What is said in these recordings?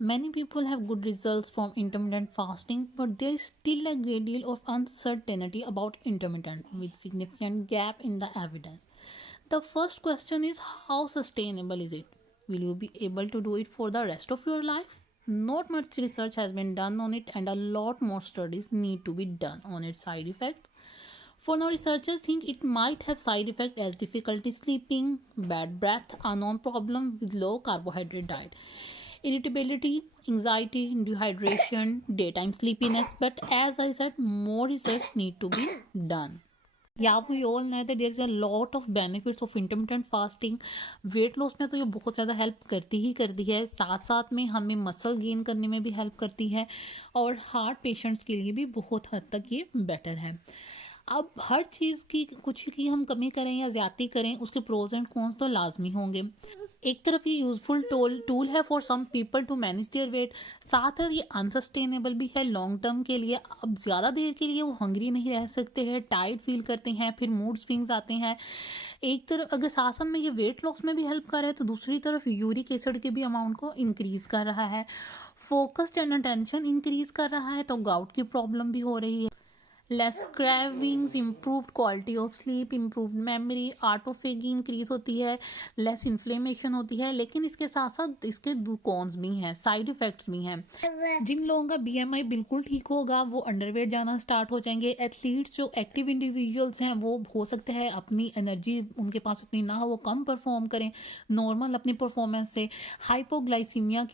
Many people have good results from intermittent fasting, but there is still a great deal of uncertainty about intermittent, with significant gap in the evidence. The first question is, how sustainable is it? Will you be able to do it for the rest of your life? Not much research has been done on it, and a lot more studies need to be done on its side effects. For now, researchers think it might have side effects as difficulty sleeping, bad breath, a known problem with low carbohydrate diet, irritability, anxiety, dehydration, daytime sleepiness. But as I said, more research need to be done. Yeah, we all know that there's a lot of benefits of intermittent fasting. Weight loss में तो ये बहुत ज़्यादा help करती ही करती है, साथ साथ में हमें मसल गेन करने में भी हेल्प करती है, और हार्ट पेशेंट्स के लिए भी बहुत हद तक ये बेटर है। अब हर चीज़ की कुछ की हम कमी करें या ज़्यादती करें, उसके प्रोज एंड कॉन्स तो लाजमी होंगे। एक तरफ ये यूज़फुल टूल है for some people to manage their weight, साथ है ये अनसस्टेनेबल भी है लॉन्ग टर्म के लिए। अब ज़्यादा देर के लिए वो हंग्री नहीं रह सकते हैं, टाइट फील करते हैं, फिर मूड स्विंग्स आते हैं। एक तरफ अगर साथ में ये वेट लॉस में भी हेल्प कर रहा है, तो दूसरी तरफ यूरिक एसिड के भी अमाउंट को इंक्रीज़ कर रहा है, फोकस्ड एंड अटेंशन इंक्रीज़ कर रहा है, तो गाउट की प्रॉब्लम भी हो रही है। Less cravings, improved quality of sleep, improved memory, autophagy increase होती है, लेस इन्फ्लेमेशन होती है। लेकिन इसके साथ साथ इसके कॉन्स भी हैं, साइड इफ़ेक्ट्स भी हैं। जिन लोगों का बीएमआई बिल्कुल ठीक होगा वो अंडरवेट जाना स्टार्ट हो जाएंगे। एथलीट्स जो एक्टिव इंडिविजुअल्स हैं वो हो सकता है अपनी एनर्जी उनके पास उतनी ना हो, वो कम परफॉर्म करें नॉर्मल अपनी परफॉर्मेंस से। हाइपोग्लाइसीमिया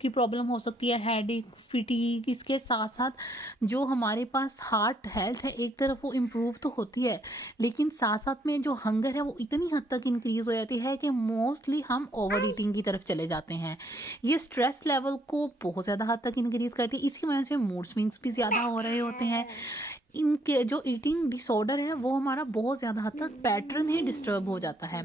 की प्रॉब्लम हो सकती है, हेडेक, फिटीग। इसके साथ साथ जो हमारे पास हार्ट हेल्थ है, एक तरफ वो इम्प्रूव तो होती है, लेकिन साथ साथ में जो हंगर है वो इतनी हद तक इंक्रीज हो जाती है कि मोस्टली हम ओवर ईटिंग की तरफ चले जाते हैं। ये स्ट्रेस लेवल को बहुत ज़्यादा हद तक इंक्रीज करती है, इसी वजह से मूड स्विंग्स भी ज़्यादा हो रहे होते हैं। इनके जो ईटिंग डिसऑर्डर है वो हमारा बहुत ज़्यादा हद तक पैटर्न ही डिस्टर्ब हो जाता है।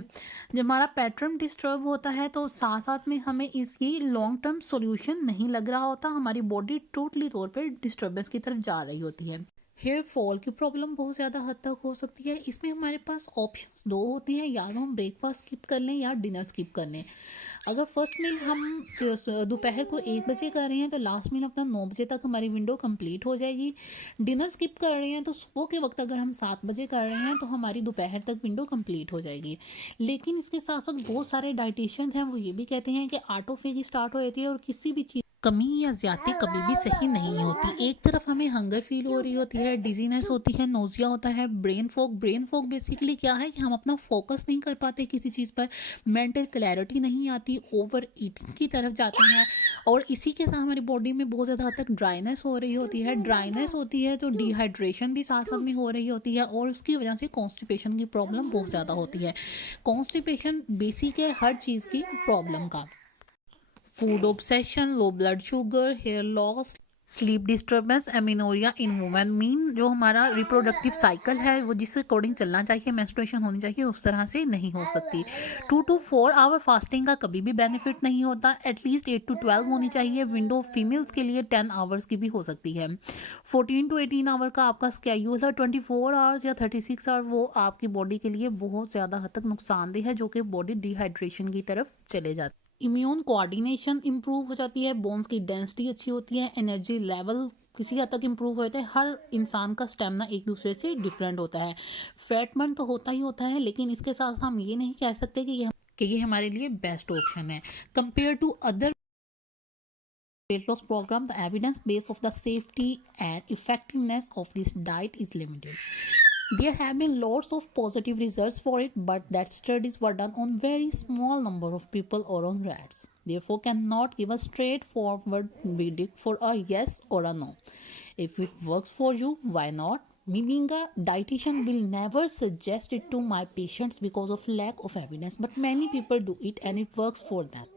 जब हमारा पैटर्न डिस्टर्ब होता है तो साथ साथ में हमें इसकी लॉन्ग टर्म सॉल्यूशन नहीं लग रहा होता, हमारी बॉडी टोटली तौर पर डिस्टर्बेंस की तरफ जा रही होती है। हेयर फॉल की प्रॉब्लम बहुत ज़्यादा हद तक हो सकती है। इसमें हमारे पास ऑप्शंस दो होते हैं, या तो हम ब्रेकफास्ट स्किप कर लें या डिनर स्किप कर लें। अगर फर्स्ट मील हम दोपहर को 1 बजे कर रहे हैं तो लास्ट मील अपना 9 बजे तक हमारी विंडो कंप्लीट हो जाएगी। डिनर स्किप कर रहे हैं तो सुबह के वक्त अगर हम 7 बजे कर रहे हैं तो हमारी दोपहर तक विंडो कंप्लीट हो जाएगी। लेकिन इसके साथ साथ बहुत सारे डाइटिशियन हैं वो ये भी कहते हैं कि ऑटोफेगी स्टार्ट हो जाती है और किसी भी चीज़ कमी या ज्यादती कभी भी सही नहीं होती। एक तरफ हमें हंगर फील हो रही होती है, डिजीनेस होती है, नोजिया होता है, ब्रेन फॉग बेसिकली क्या है कि हम अपना फोकस नहीं कर पाते किसी चीज़ पर, मेंटल क्लैरिटी नहीं आती, ओवर ईटिंग की तरफ जाते हैं, और इसी के साथ हमारी बॉडी में बहुत ज़्यादा हद तक ड्राइनेस हो रही होती है। ड्राइनेस होती है तो डिहाइड्रेशन भी साथ साथ में हो रही होती है, और उसकी वजह से कॉन्स्टिपेशन की प्रॉब्लम बहुत ज़्यादा होती है। कॉन्स्टिपेशन बेसिक है हर चीज़ की प्रॉब्लम का। Food obsession, low blood sugar, hair loss, sleep disturbance, amenorrhea in women, mean जो हमारा रिप्रोडक्टिव साइकिल है वो जिस अकॉर्डिंग चलना चाहिए, मेंस्ट्रुएशन होनी चाहिए, उस तरह से नहीं हो सकती। 2 to 4 आवर फास्टिंग का कभी भी बेनिफिट नहीं होता, एटलीस्ट 8 to 12 होनी चाहिए। विंडो फीमेल्स के लिए 10 आवर्स की भी हो सकती है। 14 to 18 आवर का आपका स्केड्यूल है, 24 आवर्स या 36 आवर वो आपकी बॉडी के लिए बहुत ज़्यादा हद तक नुकसानदेह है, जो कि बॉडी डिहाइड्रेशन की तरफ चले जाती है। इम्यून कोऑर्डिनेशन इंप्रूव हो जाती है, बोन्स की डेंसिटी अच्छी होती है, एनर्जी लेवल किसी हद तक इम्प्रूव होता है। हर इंसान का स्टेमिना एक दूसरे से डिफरेंट होता है। फैट बर्न तो होता ही होता है, लेकिन इसके साथ हम ये नहीं कह सकते कि ये हमारे लिए बेस्ट ऑप्शन है compare to other weight loss program. The evidence base of the safety and effectiveness of this diet is limited. There have been lots of positive results for it, but that studies were done on very small number of people or on rats. Therefore, cannot give a straightforward verdict for a yes or a no. If it works for you, why not? Me being a dietitian will never suggest it to my patients because of lack of evidence, but many people do it and it works for them.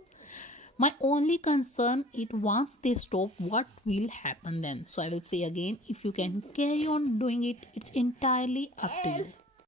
My only concern is once they stop, what will happen then? So I will say again, if you can carry on doing it, it's entirely up to you.